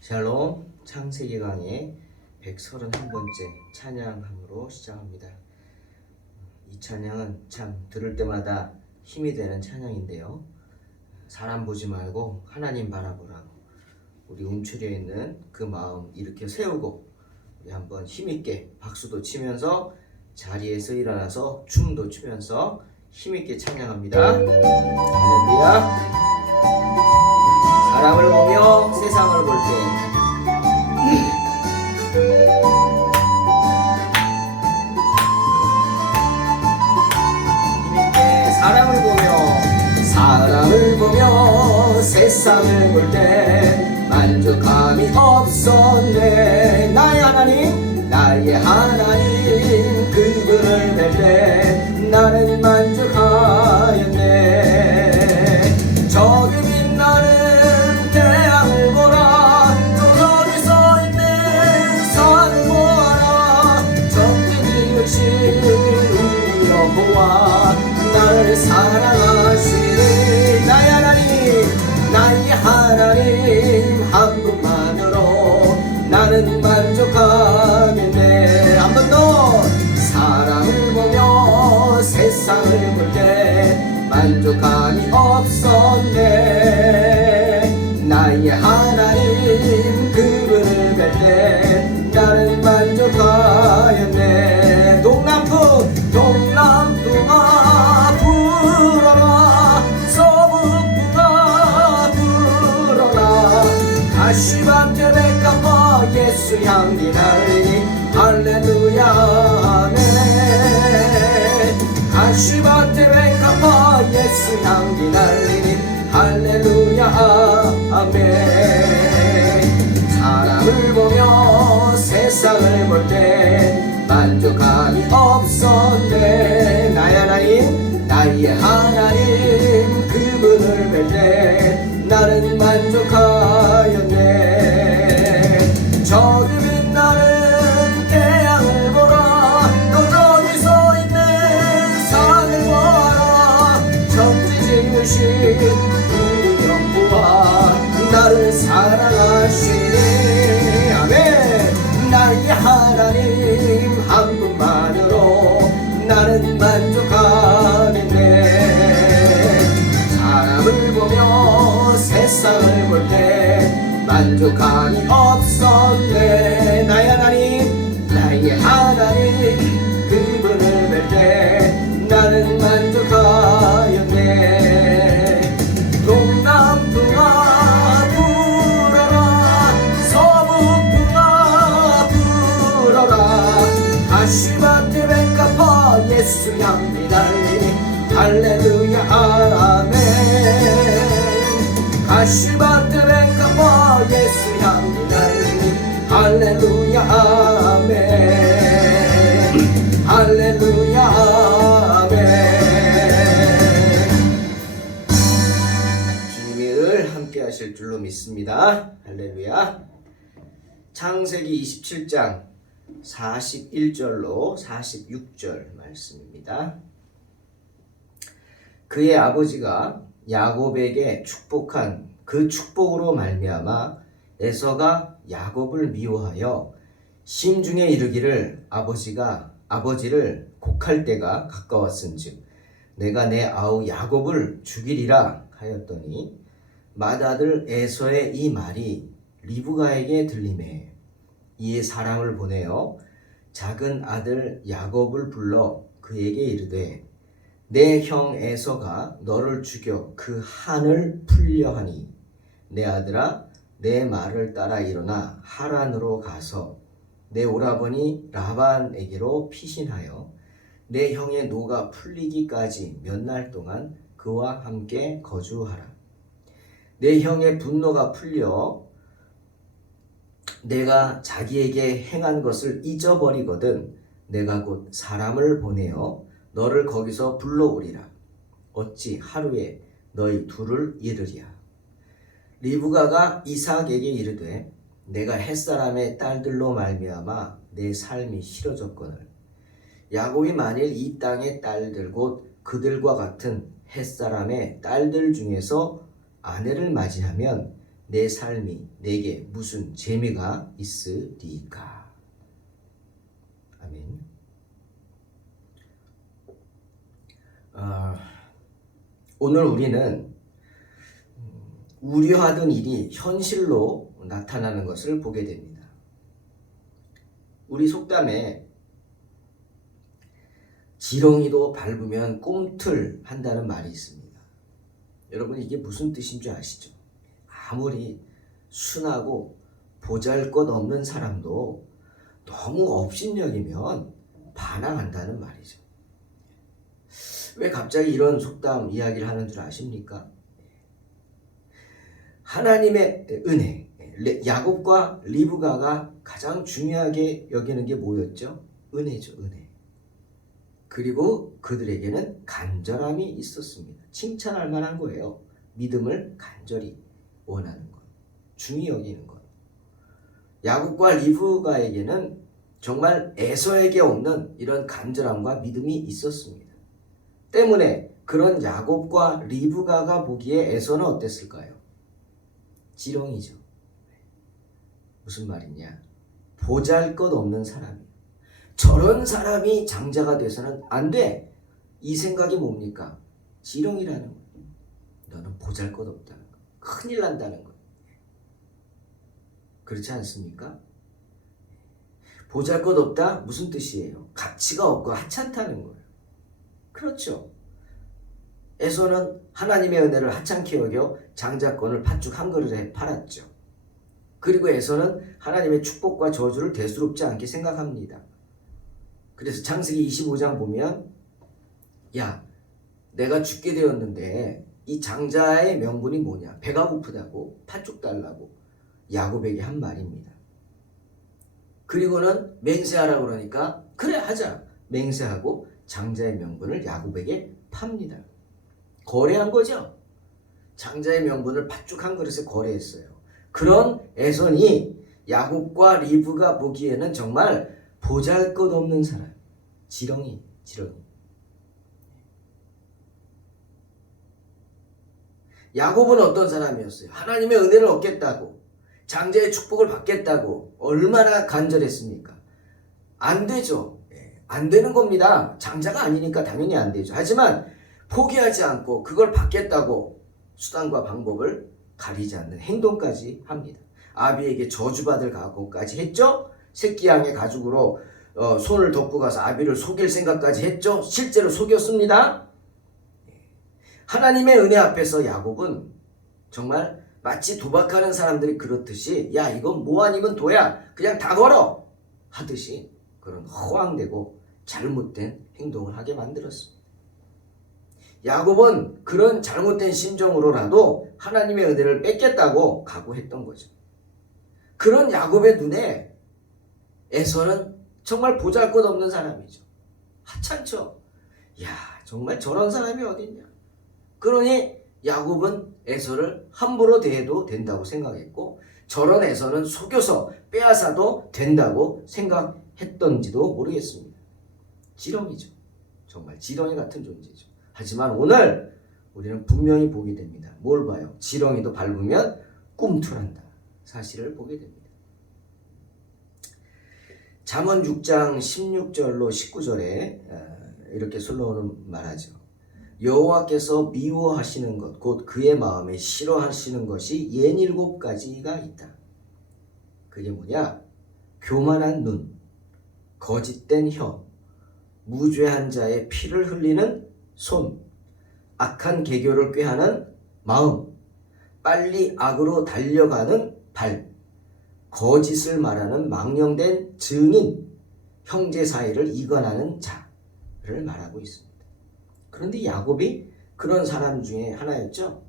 샬롬, 창세기 강의 131번째 찬양함으로 시작합니다. 이 찬양은 참 들을 때마다 힘이 되는 찬양인데요. 사람 보지 말고 하나님 바라보라고 우리 움츠려 있는 그 마음 일으켜 세우고 우리 한번 힘있게 박수도 치면서 자리에서 일어나서 춤도 추면서 힘있게 찬양합니다. 할렐루야. 사람을 보며 세상을 볼 때 힘있게 사람을 보며 세상을 볼 때 만족함이 없었네. 나의 하나님 그분을 뵐 때 나는 만족하였네. 저기 빛나는 태양을 보라. 또 저기 서있는 산을 보아라. 전지지으신 우리 여호와 나를 사랑하시니 나의 하나님 한 분만으로 나는 만족하겠네. 한 번 더. 사람을 보며 세상을 볼 때 만족함이 없었네. 나의 하나님 그분을 뵐 때 나는 만족하였네. 동남풍아 불어라. 서북풍아 불어라. 가시밭에 백합화 예수 향기 날리니 할렐루야 아멘. 가시밭에 백합화 예수 향기 날리니 할렐루야 아멘. 사람을 보며 세상을 볼 때 만족함이 없었네. 나의 하나님 그분을 뵐 때 나는 만족하였네. 저기 빛나는 태양을 보라. 또 저기 서있는 산을 보아라. 천지 지으신 우리 여호와 나를 사랑하시니 아멘. 나의 하나님 한 분만으로 나는 만족하겠네. 사람을 보며 세상을 볼 때 만족함이 없었네. 나의 하나님 그분을 뵐 때 나는 만족하였네. 동남풍아 불어라. 서북풍아 불어라. 가시밭에 백합화 예수 향기 달리니 할렐루야 아멘. 가시밭에 백합화 예수 향기 달리니 할렐루야 아멘. 할렐루야 아멘. 주님이 늘 함께 하실 줄로 믿습니다. 할렐루야. 창세기 27장 41절로 46절 말씀입니다. 그의 아버지가 야곱에게 축복한 그 축복으로 말미암아 에서가 야곱을 미워하여 심중에 이르기를 아버지를 곡할 때가 가까웠은즉 내가 내 아우 야곱을 죽이리라 하였더니 맏아들 에서의 이 말이 리브가에게 들리매 이에 사람을 보내어 작은 아들 야곱을 불러 그에게 이르되 내 형 에서가 너를 죽여 그 한을 풀려 하니 내 아들아 내 말을 따라 일어나 하란으로 가서 내 오라버니 라반에게로 피신하여 내 형의 노가 풀리기까지 몇 날 동안 그와 함께 거주하라. 내 형의 분노가 풀려 내가 자기에게 행한 것을 잊어버리거든 내가 곧 사람을 보내어 너를 거기서 불러오리라. 어찌 하루에 너희 둘을 잃으랴. 리브가가 이삭에게 이르되 내가 햇사람의 딸들로 말미암아 내 삶이 싫어졌거늘 야곱이 만일 이 땅의 딸들 곧 그들과 같은 햇사람의 딸들 중에서 아내를 맞이하면 내 삶이 내게 무슨 재미가 있으리까. 아멘. 오늘 우리는 우려하던 일이 현실로 나타나는 것을 보게 됩니다. 우리 속담에 지렁이도 밟으면 꿈틀 한다는 말이 있습니다. 여러분, 이게 무슨 뜻인 줄 아시죠? 아무리 순하고 보잘것없는 사람도 너무 업신여기면 반항한다는 말이죠. 왜 갑자기 이런 속담 이야기를 하는 줄 아십니까? 하나님의 은혜, 야곱과 리브가가 가장 중요하게 여기는 게 뭐였죠? 은혜죠, 은혜. 그리고 그들에게는 간절함이 있었습니다. 칭찬할 만한 거예요. 믿음을 간절히 원하는 것, 중히 여기는 것. 야곱과 리브가에게는 정말 에서에게 없는 이런 간절함과 믿음이 있었습니다. 때문에 그런 야곱과 리브가가 보기에 에서는 어땠을까요? 지렁이죠. 무슨 말이냐? 보잘것없는 사람이에요. 저런 사람이 장자가 돼서는 안 돼. 이 생각이 뭡니까? 지렁이라는 거예요. 너는 보잘것없다는 거. 큰일 난다는 거예요. 그렇지 않습니까? 보잘것없다 무슨 뜻이에요? 가치가 없고 하찮다는 거예요. 그렇죠. 에서는 하나님의 은혜를 하찮게 여겨 장자권을 팥죽 한 그릇에 팔았죠. 그리고 에서는 하나님의 축복과 저주를 대수롭지 않게 생각합니다. 그래서 창세기 25장 보면 야, 내가 죽게 되었는데 이 장자의 명분이 뭐냐? 배가 고프다고 팥죽 달라고 야곱에게 한 말입니다. 그리고는 맹세하라고 그러니까 그래 하자. 맹세하고 장자의 명분을 야곱에게 팝니다. 거래한 거죠. 장자의 명분을 팥죽 한 그릇에 거래했어요. 그런 에선이 야곱과 리브가 보기에는 정말 보잘것없는 사람. 지렁이. 야곱은 어떤 사람이었어요? 하나님의 은혜를 얻겠다고, 장자의 축복을 받겠다고 얼마나 간절했습니까? 안 되죠. 안 되는 겁니다. 장자가 아니니까 당연히 안 되죠. 하지만 포기하지 않고 그걸 받겠다고 수단과 방법을 가리지 않는 행동까지 합니다. 아비에게 저주받을 각오까지 했죠. 새끼 양의 가죽으로 손을 덮고 가서 아비를 속일 생각까지 했죠. 실제로 속였습니다. 하나님의 은혜 앞에서 야곱은 정말 마치 도박하는 사람들이 그렇듯이 야, 이건 뭐 아니면 도야, 그냥 다 걸어 하듯이 그런 허황되고 잘못된 행동을 하게 만들었습니다. 야곱은 그런 잘못된 심정으로라도 하나님의 은혜를 뺏겠다고 각오했던 거죠. 그런 야곱의 눈에 에서는 정말 보잘것없는 사람이죠. 하찮죠. 야, 정말 저런 사람이 어딨냐. 그러니 야곱은 에서를 함부로 대해도 된다고 생각했고 저런 에서는 속여서 빼앗아도 된다고 생각했던지도 모르겠습니다. 지렁이죠. 정말 지렁이 같은 존재죠. 하지만 오늘 우리는 분명히 보게 됩니다. 뭘 봐요? 지렁이도 밟으면 꿈틀한다. 사실을 보게 됩니다. 잠언 6장 16절로 19절에 이렇게 슬로우는 말하죠. 여호와께서 미워하시는 것, 곧 그의 마음에 싫어하시는 것이 67가지가 있다. 그게 뭐냐? 교만한 눈, 거짓된 혀, 무죄한 자의 피를 흘리는 손, 악한 계교를 꾀하는 마음, 빨리 악으로 달려가는 발, 거짓을 말하는 망령된 증인, 형제 사이를 이간하는 자를 말하고 있습니다. 그런데 야곱이 그런 사람 중에 하나였죠.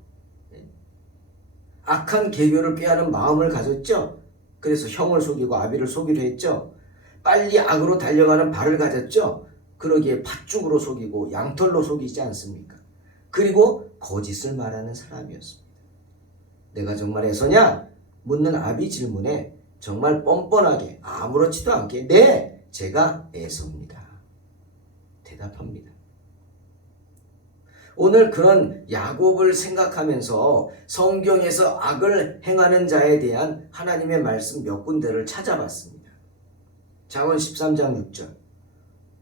악한 계교를 꾀하는 마음을 가졌죠. 그래서 형을 속이고 아비를 속이려 했죠. 빨리 악으로 달려가는 발을 가졌죠. 그러기에 팥죽으로 속이고 양털로 속이지 않습니까? 그리고 거짓을 말하는 사람이었습니다. 내가 정말 에서냐? 묻는 아비 질문에 정말 뻔뻔하게 아무렇지도 않게 네, 제가 에서입니다. 대답합니다. 오늘 그런 야곱을 생각하면서 성경에서 악을 행하는 자에 대한 하나님의 말씀 몇 군데를 찾아봤습니다. 잠언 13장 6절.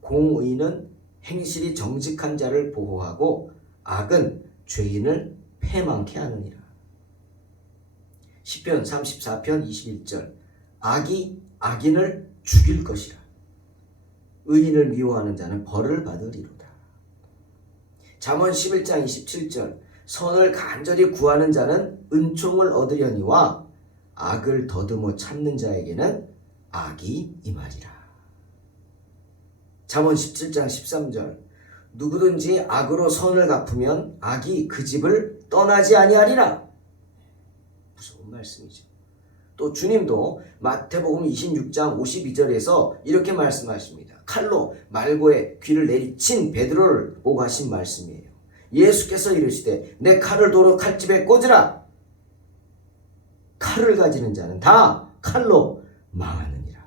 공의는 행실이 정직한 자를 보호하고 악은 죄인을 패망케 하느니라. 시편 34편 21절. 악이 악인을 죽일 것이라. 의인을 미워하는 자는 벌을 받으리로다. 잠언 11장 27절. 선을 간절히 구하는 자는 은총을 얻으려니와 악을 더듬어 참는 자에게는 악이 임하리라. 잠언 17장 13절. 누구든지 악으로 선을 갚으면 악이 그 집을 떠나지 아니하리라. 무서운 말씀이죠. 또 주님도 마태복음 26장 52절에서 이렇게 말씀하십니다. 칼로 말고의 귀를 내리친 베드로를 보고 하신 말씀이에요. 예수께서 이르시되 내 칼을 도로 칼집에 꽂으라. 칼을 가지는 자는 다 칼로 망하느니라.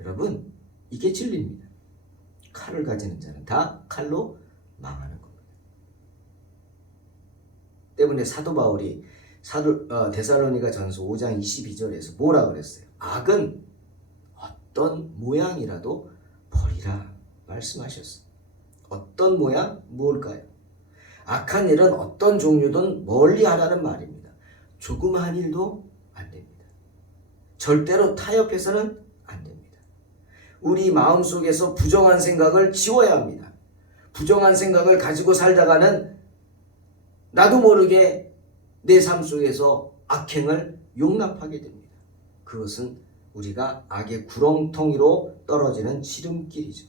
여러분, 이게 진리입니다. 칼을 가지는 자는 다 칼로 망하는 겁니다. 때문에 사도 바울이 데살로니가 전서 5장 22절에서 뭐라 그랬어요? 악은 어떤 모양이라도 버리라 말씀하셨어요. 어떤 모양? 무엇일까요? 악한 일은 어떤 종류든 멀리 하라는 말입니다. 조그마한 일도 안 됩니다. 절대로 타협해서는 안 됩니다. 우리 마음속에서 부정한 생각을 지워야 합니다. 부정한 생각을 가지고 살다가는 나도 모르게 내 삶 속에서 악행을 용납하게 됩니다. 그것은 우리가 악의 구렁텅이로 떨어지는 지름길이죠.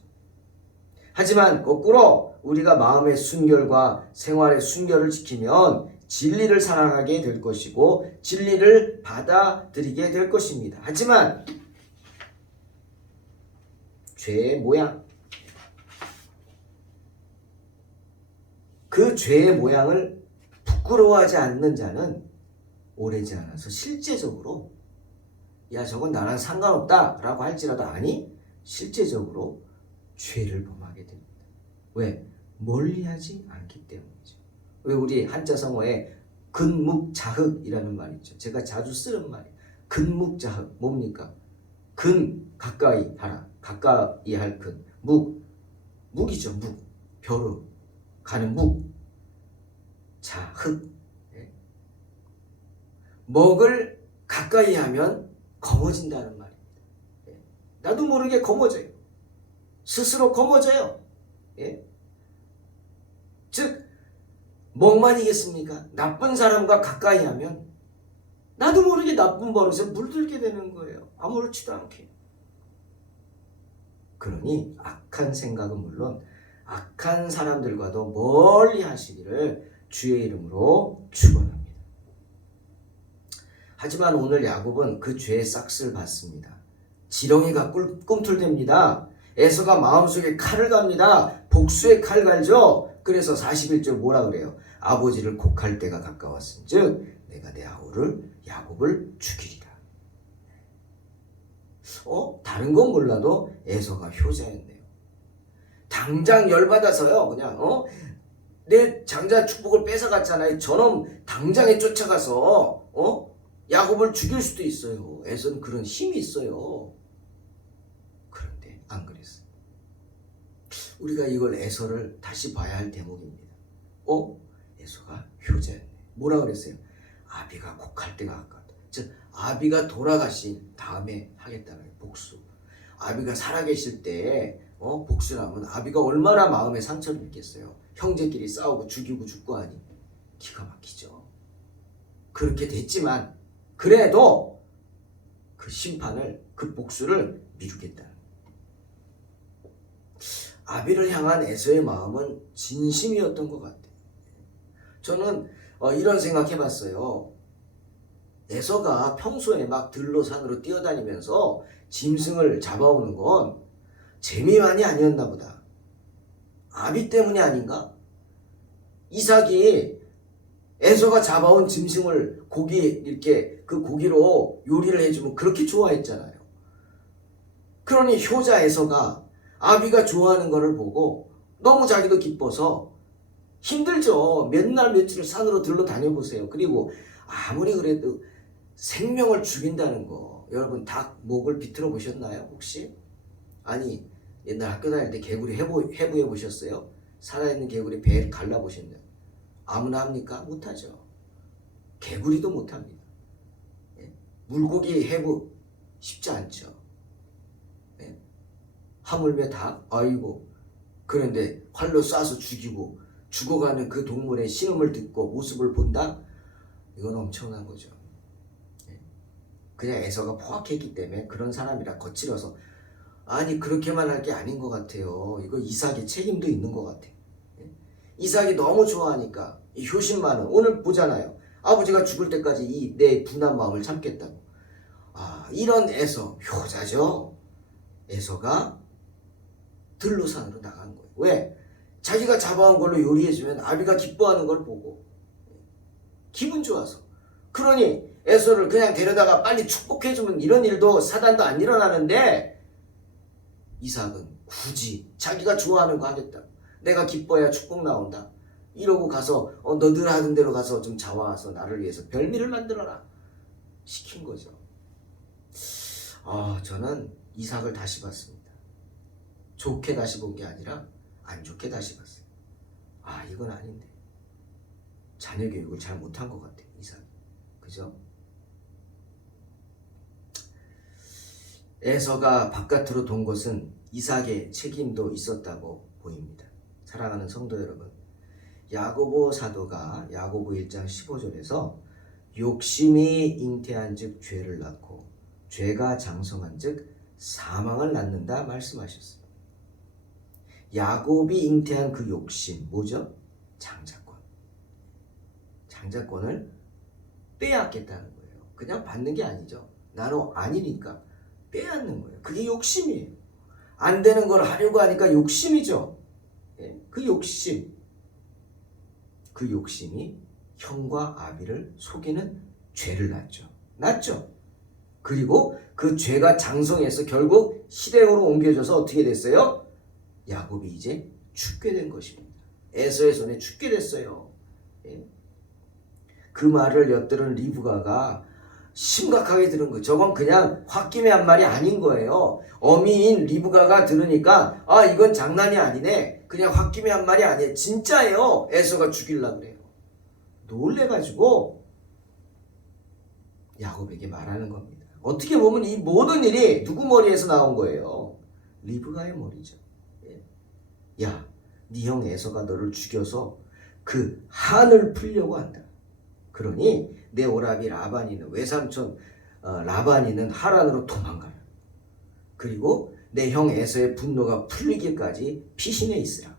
하지만 거꾸로 우리가 마음의 순결과 생활의 순결을 지키면 진리를 살아가게 될 것이고 진리를 받아들이게 될 것입니다. 하지만 죄의 모양, 그 죄의 모양을 부끄러워하지 않는 자는 오래지 않아서 실제적으로 야 저건 나랑 상관없다 라고 할지라도 아니 실제적으로 죄를 범하게 됩니다. 왜? 멀리하지 않기 때문이죠. 왜 우리 한자 성어에 근묵자흑이라는 말이 있죠. 제가 자주 쓰는 말이에요. 근묵자흑 뭡니까? 근 가까이 하라. 가까이 할 근. 묵이죠. 묵. 벼루 가는 묵. 자흑. 먹을 가까이 하면 검어진다는 말입니다. 나도 모르게 검어져요. 스스로 검어져요. 즉 먹만이겠습니까? 나쁜 사람과 가까이 하면 나도 모르게 나쁜 버릇에 물들게 되는 거예요. 아무렇지도 않게. 그러니 악한 생각은 물론 악한 사람들과도 멀리 하시기를 주의 이름으로 축원합니다. 하지만 오늘 야곱은 그 죄의 싹스를 받습니다. 지렁이가 꿈틀댑니다. 에서가 마음속에 칼을 갑니다. 복수의 칼 갈죠. 그래서 41절 뭐라 그래요? 아버지를 곡할 때가 가까웠은즉 내가 내 아우를 야곱을 죽이리라. 다른 건 몰라도 에서가 효자였네요. 당장 열받아서요. 그냥 내 장자 축복을 뺏어갔잖아요. 저놈 당장에 쫓아가서 야곱을 죽일 수도 있어요. 에서는 그런 힘이 있어요. 그런데 안 그랬어요. 우리가 이걸 에서를 다시 봐야 할 대목입니다. 에서가 효자였네. 뭐라 그랬어요? 아비가 곡할 때가 가까웠다. 즉 아비가 돌아가신 다음에 하겠다는 복수. 아비가 살아계실 때 복수를 하면 아비가 얼마나 마음에 상처를 입겠어요. 형제끼리 싸우고 죽고 하니 기가 막히죠. 그렇게 됐지만 그래도 그 심판을, 그 복수를 미루겠다는. 아비를 향한 에서의 마음은 진심이었던 것 같아요. 저는 이런 생각해봤어요. 에서가 평소에 막 들로 산으로 뛰어다니면서 짐승을 잡아오는 건 재미만이 아니었나 보다. 아비 때문이 아닌가? 이삭이 에서가 잡아온 짐승을 이렇게 그 고기로 요리를 해주면 그렇게 좋아했잖아요. 그러니 효자 에서가 아비가 좋아하는 것을 보고 너무 자기도 기뻐서 힘들죠. 몇 날 며칠 산으로 들러 다녀보세요. 그리고 아무리 그래도 생명을 죽인다는 거 여러분 닭 목을 비틀어 보셨나요 혹시? 아니 옛날 학교 다닐 때 개구리 해부해 보셨어요? 살아있는 개구리 배를 갈라보셨나요? 아무나 합니까? 못하죠. 개구리도 못합니다. 예? 물고기 해부 쉽지 않죠. 예? 하물며 닭? 아이고 그런데 활로 쏴서 죽이고 죽어가는 그 동물의 신음을 듣고 모습을 본다? 이건 엄청난 거죠. 예? 그냥 에서가 포악했기 때문에 그런 사람이라 거칠어서 아니 그렇게만 할 게 아닌 것 같아요. 이거 이삭의 책임도 있는 것 같아요. 예? 이삭이 너무 좋아하니까 이 효심 많은 오늘 보잖아요. 아버지가 죽을 때까지 이 내 분한 마음을 참겠다고. 아 이런 에서 효자죠. 에서가 들로산으로 나간 거예요. 왜? 자기가 잡아온 걸로 요리해주면 아비가 기뻐하는 걸 보고 기분 좋아서. 그러니 에서를 그냥 데려다가 빨리 축복해주면 이런 일도 사단도 안 일어나는데 이삭은 굳이 자기가 좋아하는 거 하겠다. 내가 기뻐야 축복 나온다. 이러고 가서 너들 하던 대로 가서 좀 자와서 나를 위해서 별미를 만들어라. 시킨 거죠. 저는 이삭을 다시 봤습니다. 좋게 다시 본 게 아니라 안 좋게 다시 봤어요. 이건 아닌데. 자녀 교육을 잘 못한 것 같아요. 이삭이. 그죠? 에서가 바깥으로 돈 것은 이삭의 책임도 있었다고 보입니다. 사랑하는 성도 여러분, 야고보 사도가 야고보 1장 15절에서 욕심이 잉태한 즉 죄를 낳고 죄가 장성한 즉 사망을 낳는다 말씀하셨어요. 야곱이 잉태한 그 욕심 뭐죠? 장자권. 장자권을 빼앗겠다는 거예요. 그냥 받는 게 아니죠. 나는 아니니까 빼앗는 거예요. 그게 욕심이에요. 안 되는 걸 하려고 하니까 욕심이죠. 그 욕심이 형과 아비를 속이는 죄를 낳죠. 그리고 그 죄가 장성해서 결국 시댁으로 옮겨져서 어떻게 됐어요? 야곱이 이제 죽게 된 것입니다. 에서의 손에 죽게 됐어요. 그 말을 엿들은 리브가가 심각하게 들은 거예요. 저건 그냥 홧김에 한 말이 아닌 거예요. 어미인 리브가가 들으니까 이건 장난이 아니네. 그냥 홧김에 한 말이 아니에요. 진짜예요. 에서가 죽이려고 그래요. 놀래가지고 야곱에게 말하는 겁니다. 어떻게 보면 이 모든 일이 누구 머리에서 나온 거예요? 리브가의 머리죠. 야, 네 형 에서가 너를 죽여서 그 한을 풀려고 한다. 그러니 내 오라비 라반이는 외삼촌 라반이는 하란으로 도망가라. 그리고 내 형 에서의 분노가 풀리기까지 피신해 있으라.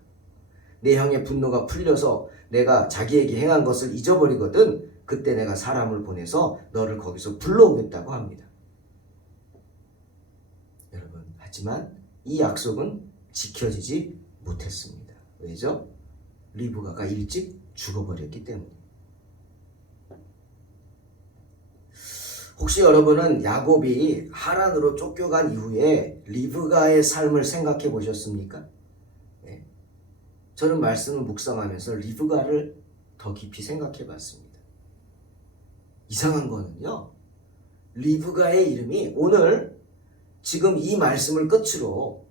내 형의 분노가 풀려서 내가 자기에게 행한 것을 잊어버리거든 그때 내가 사람을 보내서 너를 거기서 불러오겠다고 합니다. 여러분, 하지만 이 약속은 지켜지지 못했습니다. 왜죠? 리브가가 일찍 죽어버렸기 때문에. 혹시 여러분은 야곱이 하란으로 쫓겨간 이후에 리브가의 삶을 생각해 보셨습니까? 네. 저는 말씀을 묵상하면서 리브가를 더 깊이 생각해 봤습니다. 이상한 거는요. 리브가의 이름이 오늘 지금 이 말씀을 끝으로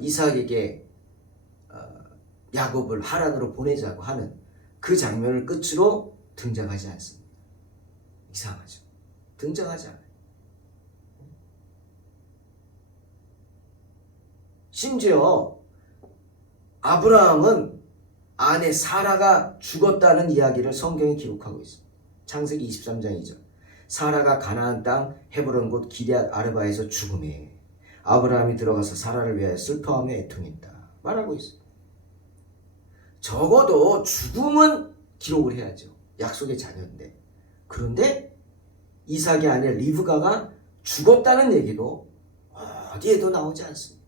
이삭에게 야곱을 하란으로 보내자고 하는 그 장면을 끝으로 등장하지 않습니다. 이상하죠. 등장하지 않아요. 심지어 아브라함은 아내 사라가 죽었다는 이야기를 성경에 기록하고 있습니다. 창세기 23장 2절. 사라가 가나안 땅 헤브론 곧 기럇 아르바에서 죽음에 아브라함이 들어가서 사라를 위하여 슬퍼하며 애통했다 말하고 있습니다. 적어도 죽음은 기록을 해야죠. 약속의 자녀인데. 그런데 이삭이 아니라 리브가가 죽었다는 얘기도 어디에도 나오지 않습니다.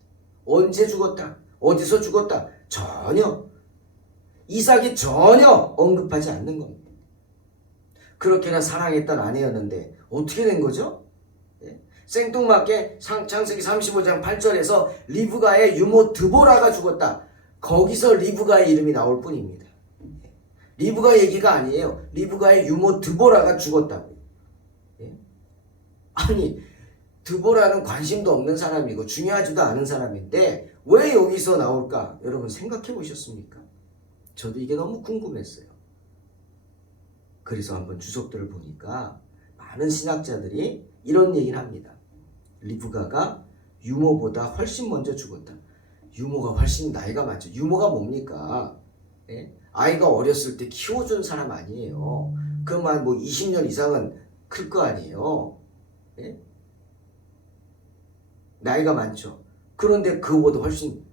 언제 죽었다, 어디서 죽었다, 전혀 이삭이 전혀 언급하지 않는 겁니다. 그렇게나 사랑했던 아내였는데 어떻게 된 거죠? 생뚱맞게 창세기 35장 8절에서 리브가의 유모 드보라가 죽었다. 거기서 리브가의 이름이 나올 뿐입니다. 리브가 얘기가 아니에요. 리브가의 유모 드보라가 죽었다고요. 예? 아니 드보라는 관심도 없는 사람이고 중요하지도 않은 사람인데 왜 여기서 나올까? 여러분 생각해 보셨습니까? 저도 이게 너무 궁금했어요. 그래서 한번 주석들을 보니까 많은 신학자들이 이런 얘기를 합니다. 리브가가 유모보다 훨씬 먼저 죽었다. 유모가 훨씬 나이가 많죠. 유모가 뭡니까? 예? 아이가 어렸을 때 키워준 사람 아니에요. 그만 뭐 20년 이상은 클 거 아니에요. 예? 나이가 많죠. 그런데 그보다 훨씬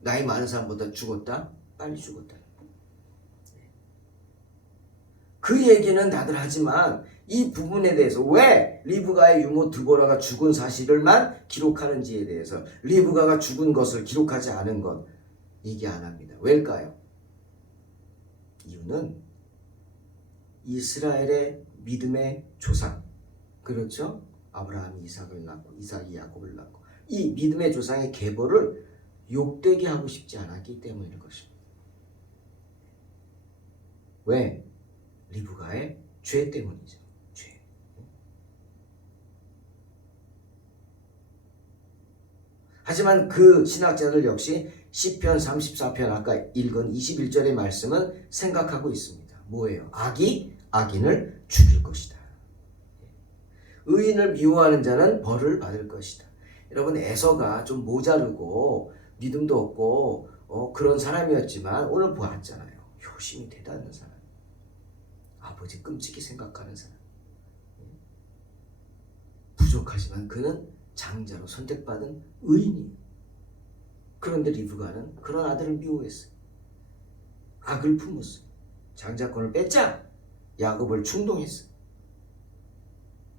나이 많은 사람보다 죽었다? 빨리 죽었다. 그 얘기는 다들 하지만 이 부분에 대해서 왜 리브가의 유모 드보라가 죽은 사실을만 기록하는지에 대해서 리브가가 죽은 것을 기록하지 않은 것 얘기 안 합니다. 왜일까요? 이유는 이스라엘의 믿음의 조상, 그렇죠? 아브라함이 이삭을 낳고 이삭이 야곱을 낳고 이 믿음의 조상의 계보를 욕되게 하고 싶지 않았기 때문일 것입니다. 왜? 리브가의 죄 때문이죠. 죄. 하지만 그 신학자들 역시 시편 34편 아까 읽은 21절의 말씀은 생각하고 있습니다. 뭐예요? 악이 악인을 죽일 것이다. 의인을 미워하는 자는 벌을 받을 것이다. 여러분 에서가 좀 모자르고 믿음도 없고 그런 사람이었지만 오늘 보았잖아요. 효심이 대단한 사람. 아버지 끔찍이 생각하는 사람. 부족하지만 그는 장자로 선택받은 의인이에요. 그런데 리브가는 그런 아들을 미워했어요. 악을 품었어요. 장자권을 뺏자 야곱을 충동했어요.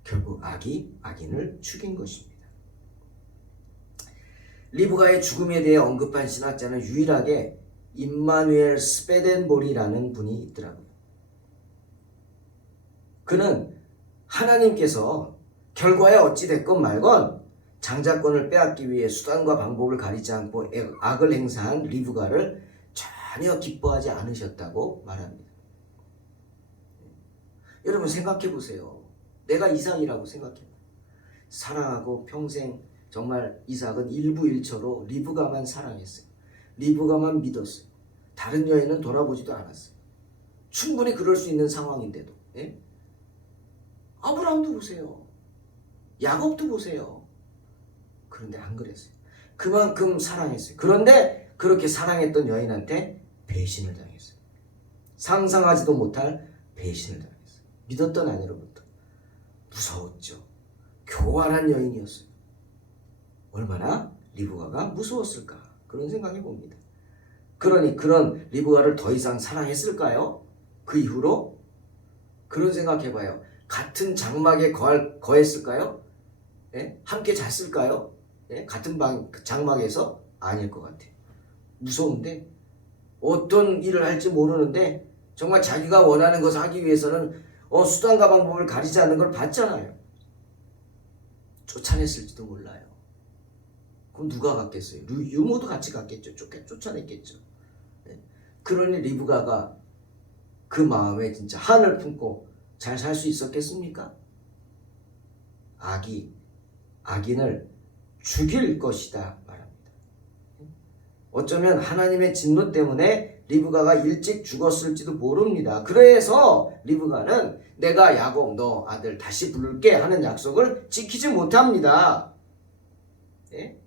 결국 악이 악인을 죽인 것입니다. 리브가의 죽음에 대해 언급한 신학자는 유일하게 임마누엘 스페덴볼이라는 분이 있더라고요. 그는 하나님께서 결과에 어찌 됐건 말건 장자권을 빼앗기 위해 수단과 방법을 가리지 않고 악을 행사한 리브가를 전혀 기뻐하지 않으셨다고 말합니다. 여러분 생각해 보세요. 내가 이삭이라고 생각해요. 사랑하고 평생 정말 이삭은 일부일처로 리브가만 사랑했어요. 리브가만 믿었어요. 다른 여인은 돌아보지도 않았어요. 충분히 그럴 수 있는 상황인데도. 예? 아브라함도 보세요. 야곱도 보세요. 그런데 안 그랬어요. 그만큼 사랑했어요. 그런데 그렇게 사랑했던 여인한테 배신을 당했어요. 상상하지도 못할 배신을 당했어요. 믿었던 아내로부터. 무서웠죠. 교활한 여인이었어요. 얼마나 리브가가 무서웠을까 그런 생각해 봅니다. 그러니 그런 리브가를 더 이상 사랑했을까요? 그 이후로? 그런 생각해봐요. 같은 장막에 거했을까요? 네? 함께 잤을까요? 네? 같은 장막에서? 아닐 것 같아요. 무서운데 어떤 일을 할지 모르는데 정말 자기가 원하는 것을 하기 위해서는 수단과 방법을 가리지 않는 걸 봤잖아요. 쫓아냈을지도 몰라요. 그럼 누가 갔겠어요? 유모도 같이 갔겠죠. 쫓아냈겠죠. 네. 그러니 리브가가 그 마음에 진짜 한을 품고 잘 살 수 있었겠습니까? 악이 악인을 죽일 것이다 말합니다. 어쩌면 하나님의 진노 때문에 리브가가 일찍 죽었을지도 모릅니다. 그래서 리브가는 내가 야곱 너 아들 다시 부를게 하는 약속을 지키지 못합니다. 예?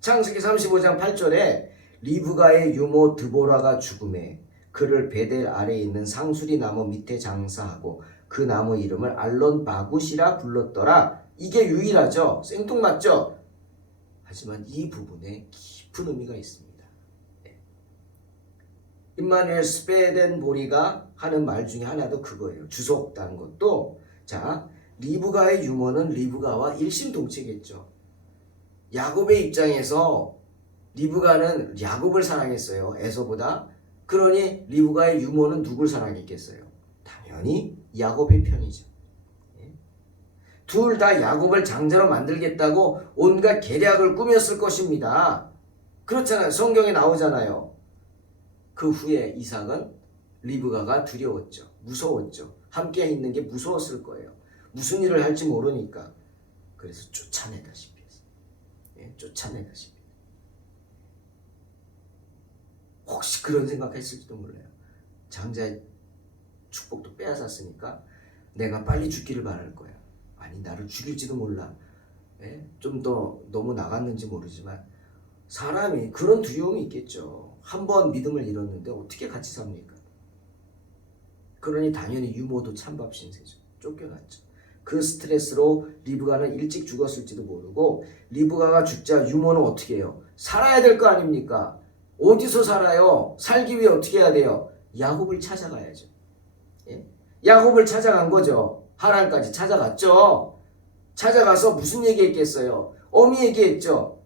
창세기 35장 8절에 리브가의 유모 드보라가 죽음에 그를 베델 아래에 있는 상수리 나무 밑에 장사하고 그 나무 이름을 알론 바굿이라 불렀더라. 이게 유일하죠. 생뚱맞죠. 하지만 이 부분에 깊은 의미가 있습니다. 임마누엘 스페덴보리가 하는 말 중에 하나도 그거예요. 주속다는 것도. 자, 리브가의 유모는 리브가와 일심동체겠죠. 야곱의 입장에서 리브가는 야곱을 사랑했어요. 에서보다. 그러니 리브가의 유모는 누굴 사랑했겠어요? 당연히 야곱의 편이죠. 둘 다 야곱을 장자로 만들겠다고 온갖 계략을 꾸몄을 것입니다. 그렇잖아요. 성경에 나오잖아요. 그 후에 이삭은 리브가가 두려웠죠. 무서웠죠. 함께 있는 게 무서웠을 거예요. 무슨 일을 할지 모르니까. 그래서 쫓아내다시피 했어요. 예, 쫓아내다시피. 혹시 그런 생각했을지도 몰라요. 장자의 축복도 빼앗았으니까 내가 빨리 죽기를 바랄 거야. 아니, 나를 죽일지도 몰라. 예? 좀 더 너무 나갔는지 모르지만 사람이 그런 두려움이 있겠죠. 한 번 믿음을 잃었는데 어떻게 같이 삽니까? 그러니 당연히 유모도 찬밥 신세죠. 쫓겨났죠. 그 스트레스로 리브가는 일찍 죽었을지도 모르고, 리브가가 죽자 유모는 어떻게 해요? 살아야 될 거 아닙니까? 어디서 살아요? 살기 위해 어떻게 해야 돼요? 야곱을 찾아가야죠. 예? 야곱을 찾아간 거죠. 하란까지 찾아갔죠. 찾아가서 무슨 얘기했겠어요? 어미 얘기했죠.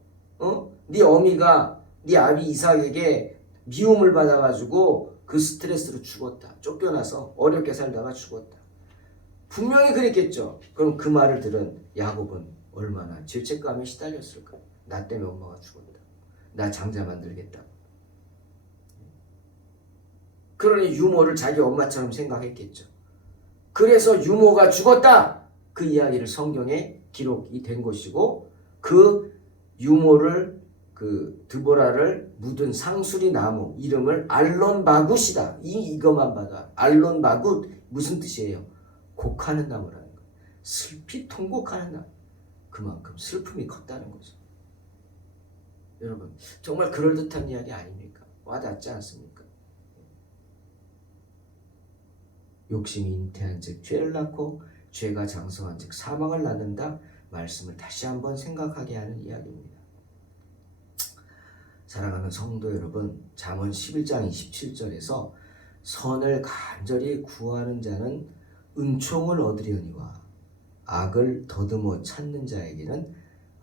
네 어미가 네 아비 이삭에게 미움을 받아가지고 그 스트레스로 죽었다. 쫓겨나서 어렵게 살다가 죽었다. 분명히 그랬겠죠. 그럼 그 말을 들은 야곱은 얼마나 죄책감에 시달렸을까요? 나 때문에 엄마가 죽었다. 나 장자 만들겠다. 그러니 유모를 자기 엄마처럼 생각했겠죠. 그래서 유모가 죽었다. 그 이야기를 성경에 기록이 된 것이고, 그 유모를 그 드보라를 묻은 상수리 나무 이름을 알론바굿이다. 이것만 봐도 알론바굿 무슨 뜻이에요? 곡하는 나무라는 거예요. 슬피 통곡하는 나무. 그만큼 슬픔이 컸다는 거죠. 여러분, 정말 그럴듯한 이야기 아닙니까? 와닿지 않습니까? 욕심이 잉태한 즉 죄를 낳고, 죄가 장성한 즉 사망을 낳는다. 말씀을 다시 한번 생각하게 하는 이야기입니다. 사랑하는 성도 여러분, 잠언 11장 27절에서 선을 간절히 구하는 자는 은총을 얻으려니와 악을 더듬어 찾는 자에게는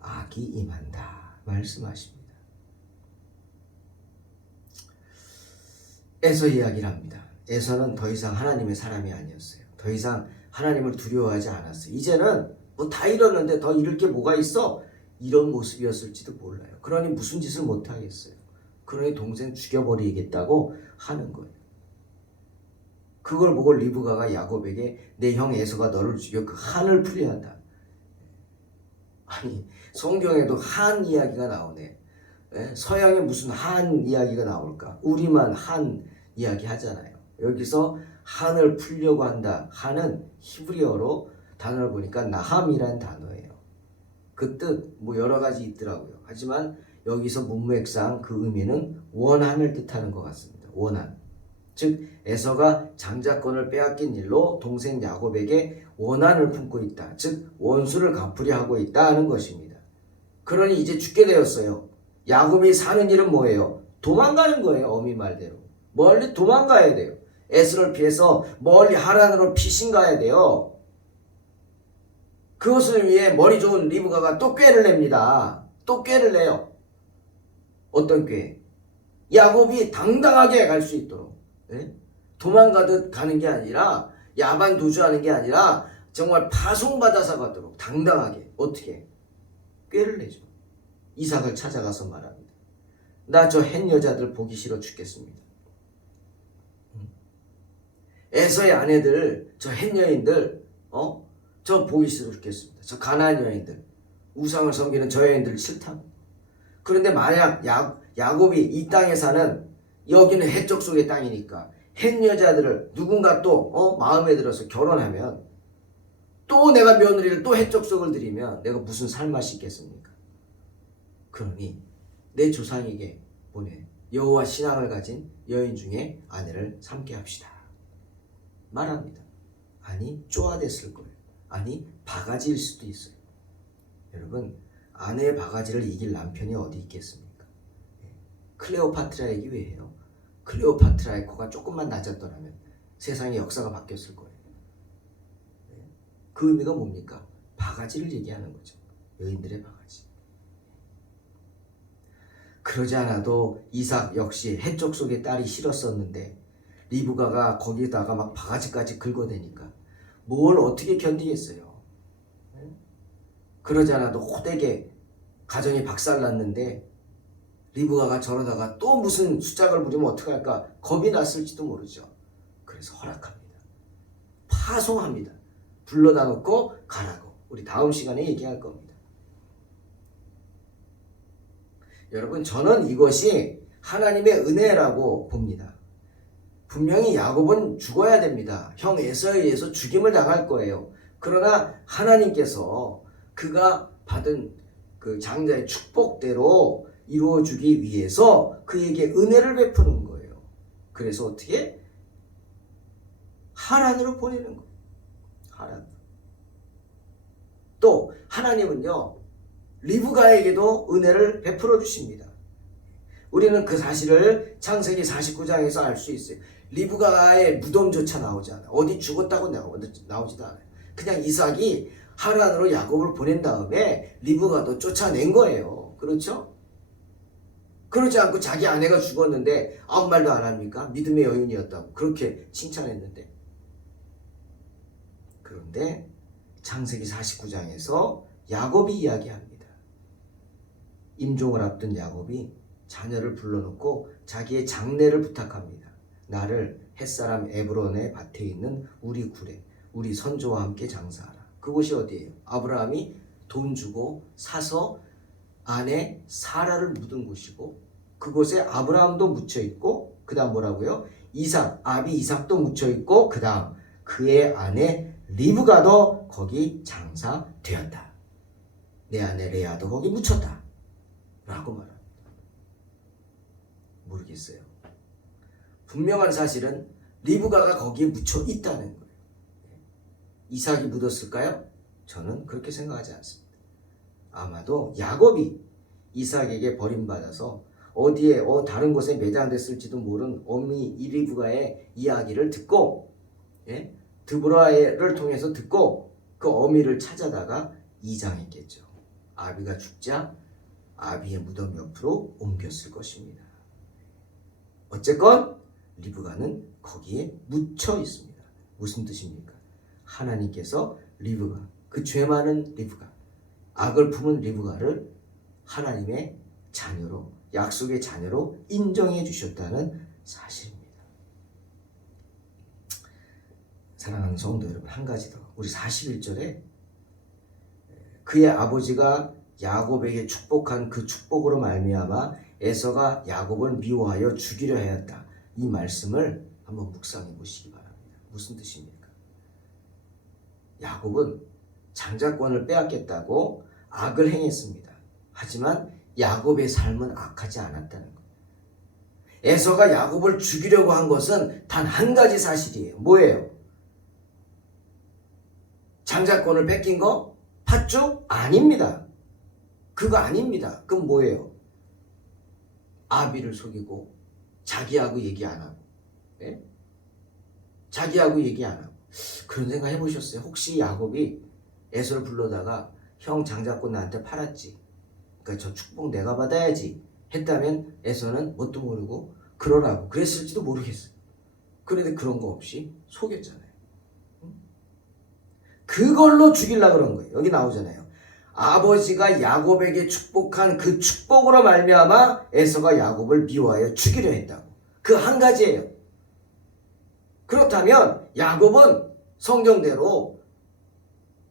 악이 임한다 말씀하십니다. 에서 이야기를 합니다. 에서는 더 이상 하나님의 사람이 아니었어요. 더 이상 하나님을 두려워하지 않았어요. 이제는 뭐 다 잃었는데 더 잃을 게 뭐가 있어? 이런 모습이었을지도 몰라요. 그러니 무슨 짓을 못하겠어요. 그러니 동생 죽여버리겠다고 하는 거예요. 그걸 보고 리브가가 야곱에게 내 형 에서가 너를 죽여 그 한을 풀려 한다. 아니, 성경에도 한 이야기가 나오네. 서양에 무슨 한 이야기가 나올까? 우리만 한 이야기 하잖아요. 여기서 한을 풀려고 한다. 한은 히브리어로 단어를 보니까 나함이란 단어예요. 그 뜻 뭐 여러 가지 있더라고요. 하지만 여기서 문맥상 그 의미는 원한을 뜻하는 것 같습니다. 원한. 즉 에서가 장자권을 빼앗긴 일로 동생 야곱에게 원한을 품고 있다. 즉 원수를 갚으려 하고 있다 하는 것입니다. 그러니 이제 죽게 되었어요. 야곱이 사는 일은 뭐예요? 도망가는 거예요. 어미 말대로. 멀리 도망가야 돼요. 에서를 피해서 멀리 하란으로 피신 가야 돼요. 그것을 위해 머리 좋은 리브가가 또 꾀를 냅니다. 또 꾀를 내요. 어떤 꾀? 야곱이 당당하게 갈 수 있도록. 도망가듯 가는 게 아니라, 야반 도주하는 게 아니라 정말 파송받아서 가도록 당당하게. 어떻게? 꾀를 내죠. 이삭을 찾아가서 말합니다. 나 저 헷 여자들 보기 싫어 죽겠습니다. 에서의 아내들, 저 헷 여인들, 저 보기 싫어 죽겠습니다. 저 가나안 여인들, 우상을 섬기는 저 여인들 싫다고. 그런데 만약 야곱이 이 땅에 사는, 여기는 해적 속의 땅이니까 헷 여자들을 누군가 또 마음에 들어서 결혼하면, 또 내가 며느리를 또 해적 속을 들이면 내가 무슨 살맛이 있겠습니까? 그러니 내 조상에게 보내 여호와 신앙을 가진 여인 중에 아내를 삼게 합시다 말합니다. 아니, 쪼아댔을 거예요. 아니, 바가지일 수도 있어요. 여러분, 아내의 바가지를 이길 남편이 어디 있겠습니까? 클레오파트라 얘기 왜 해요? 클레오파트라의 코가 조금만 낮았더라면 세상의 역사가 바뀌었을 거예요. 그 의미가 뭡니까? 바가지를 얘기하는 거죠. 여인들의 바가지. 그러지 않아도 이삭 역시 해쪽 속의 딸이 싫었었는데 리브가가 거기다가 막 바가지까지 긁어대니까 뭘 어떻게 견디겠어요. 그러지 않아도 호되게 가정이 박살났는데 리브가가 저러다가 또 무슨 수작을 부리면 어떡할까 겁이 났을지도 모르죠. 그래서 허락합니다. 파송합니다. 불러다 놓고 가라고. 우리 다음 시간에 얘기할 겁니다. 여러분, 저는 이것이 하나님의 은혜라고 봅니다. 분명히 야곱은 죽어야 됩니다. 형 에서에 의해서 죽임을 당할 거예요. 그러나 하나님께서 그가 받은 그 장자의 축복대로 이루어주기 위해서 그에게 은혜를 베푸는 거예요. 그래서 어떻게? 하란으로 보내는 거예요. 하란. 또 하나님은요, 리브가에게도 은혜를 베풀어 주십니다. 우리는 그 사실을 창세기 49장에서 알 수 있어요. 리브가의 무덤조차 나오지 않아요. 어디 죽었다고 나오지도 않아요. 그냥 이삭이 하란으로 야곱을 보낸 다음에 리브가도 쫓아낸 거예요. 그렇죠? 그러지 않고 자기 아내가 죽었는데 아무 말도 안 합니까? 믿음의 여인이었다고 그렇게 칭찬했는데. 그런데 창세기 49장에서 야곱이 이야기합니다. 임종을 앞둔 야곱이 자녀를 불러놓고 자기의 장례를 부탁합니다. 나를 햇사람 에브론의 밭에 있는 우리 굴에 우리 선조와 함께 장사하라. 그곳이 어디예요? 아브라함이 돈 주고 사서 아내 사라를 묻은 곳이고, 그곳에 아브라함도 묻혀 있고, 그 다음 뭐라고요? 아비 이삭도 묻혀 있고, 그 다음 그의 아내 리브가도 거기 장사되었다. 내 아내 레아도 거기 묻혔다 라고 말합니다. 모르겠어요. 분명한 사실은 리브가가 거기에 묻혀 있다는 거예요. 이삭이 묻었을까요? 저는 그렇게 생각하지 않습니다. 아마도 야곱이 이삭에게 버림받아서 어디에 다른 곳에 매장됐을지도 모른 어미 리브가의 이야기를 듣고, 드보라를 통해서 듣고 그 어미를 찾아다가 이장했겠죠. 아비가 죽자 아비의 무덤 옆으로 옮겼을 것입니다. 어쨌건 리브가는 거기에 묻혀 있습니다. 무슨 뜻입니까? 하나님께서 리브가, 그 죄 많은 리브가, 악을 품은 리브가를 하나님의 자녀로, 약속의 자녀로 인정해 주셨다는 사실입니다. 사랑하는 성도 여러분, 한 가지 더. 우리 41절에 그의 아버지가 야곱에게 축복한 그 축복으로 말미암아 에서가 야곱을 미워하여 죽이려 하였다. 이 말씀을 한번 묵상해 보시기 바랍니다. 무슨 뜻입니까? 야곱은 장자권을 빼앗겠다고 악을 행했습니다. 하지만 야곱의 삶은 악하지 않았다는 거예요. 에서가 야곱을 죽이려고 한 것은 단 한 가지 사실이에요. 뭐예요? 장자권을 뺏긴 거? 팥죽? 아닙니다. 그거 아닙니다. 그건 뭐예요? 아비를 속이고 자기하고 얘기 안 하고, 자기하고 얘기 안 하고. 그런 생각 해보셨어요? 혹시 야곱이 에서를 불러다가 형 장자권 나한테 팔았지, 그러니까 저 축복 내가 받아야지 했다면 에서는 뭣도 모르고 그러라고 그랬을지도 모르겠어요. 그런데 그런 거 없이 속였잖아요. 그걸로 죽이려고 그런 거예요. 여기 나오잖아요. 아버지가 야곱에게 축복한 그 축복으로 말미암아 에서가 야곱을 미워하여 죽이려 했다고. 그 한 가지예요. 그렇다면 야곱은 성경대로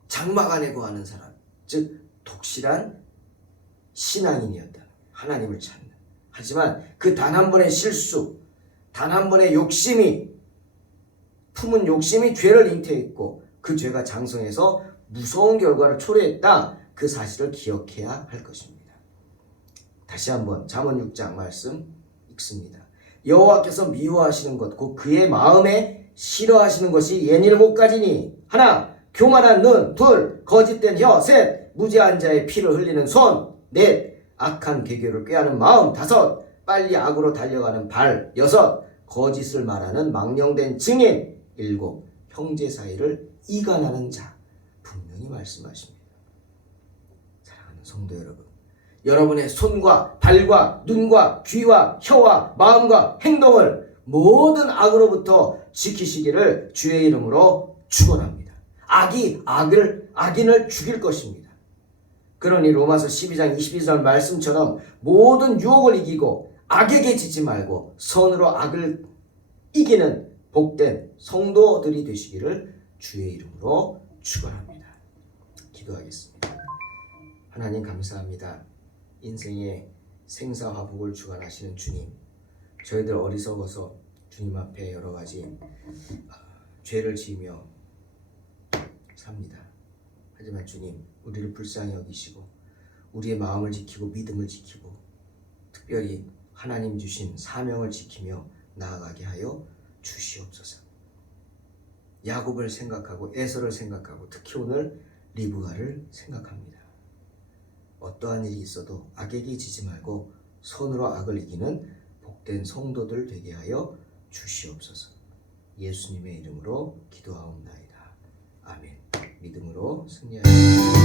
장막안에 거하는 사람, 즉 독실한 신앙인이었다. 하나님을 찾는. 하지만 그 단 한 번의 실수, 단 한 번의 욕심이, 품은 욕심이 죄를 잉태했고 그 죄가 장성해서 무서운 결과를 초래했다. 그 사실을 기억해야 할 것입니다. 다시 한번 잠언 6장 말씀 읽습니다. 여호와께서 미워하시는 것, 곧 그의 마음에 싫어하시는 것이 67가지니 하나, 교만한 눈, 둘, 거짓된 혀, 셋, 무죄한 자의 피를 흘리는 손, 넷, 악한 계교를 꾀하는 마음, 다섯, 빨리 악으로 달려가는 발, 여섯, 거짓을 말하는 망령된 증인, 일곱, 형제 사이를 이간하는 자. 분명히 말씀하십니다. 사랑하는 성도 여러분, 여러분의 손과 발과 눈과 귀와 혀와 마음과 행동을 모든 악으로부터 지키시기를 주의 이름으로 축원합니다. 악이 악인을 죽일 것입니다. 그러니 로마서 12장 22절 말씀처럼 모든 유혹을 이기고 악에게 지지 말고 선으로 악을 이기는 복된 성도들이 되시기를 주의 이름으로 축원합니다. 기도하겠습니다. 하나님 감사합니다. 인생의 생사화복을 주관하시는 주님, 저희들 어리석어서 주님 앞에 여러 가지 죄를 지으며 삽니다. 하지만 주님, 우리를 불쌍히 여기시고 우리의 마음을 지키고 믿음을 지키고 특별히 하나님 주신 사명을 지키며 나아가게 하여 주시옵소서. 야곱을 생각하고 에서를 생각하고 특히 오늘 리브가를 생각합니다. 어떠한 일이 있어도 악에게 지지 말고 선으로 악을 이기는 복된 성도들 되게 하여 주시옵소서. 예수님의 이름으로 기도하옵나이다. 아멘. 믿음으로 승리하시옵소서.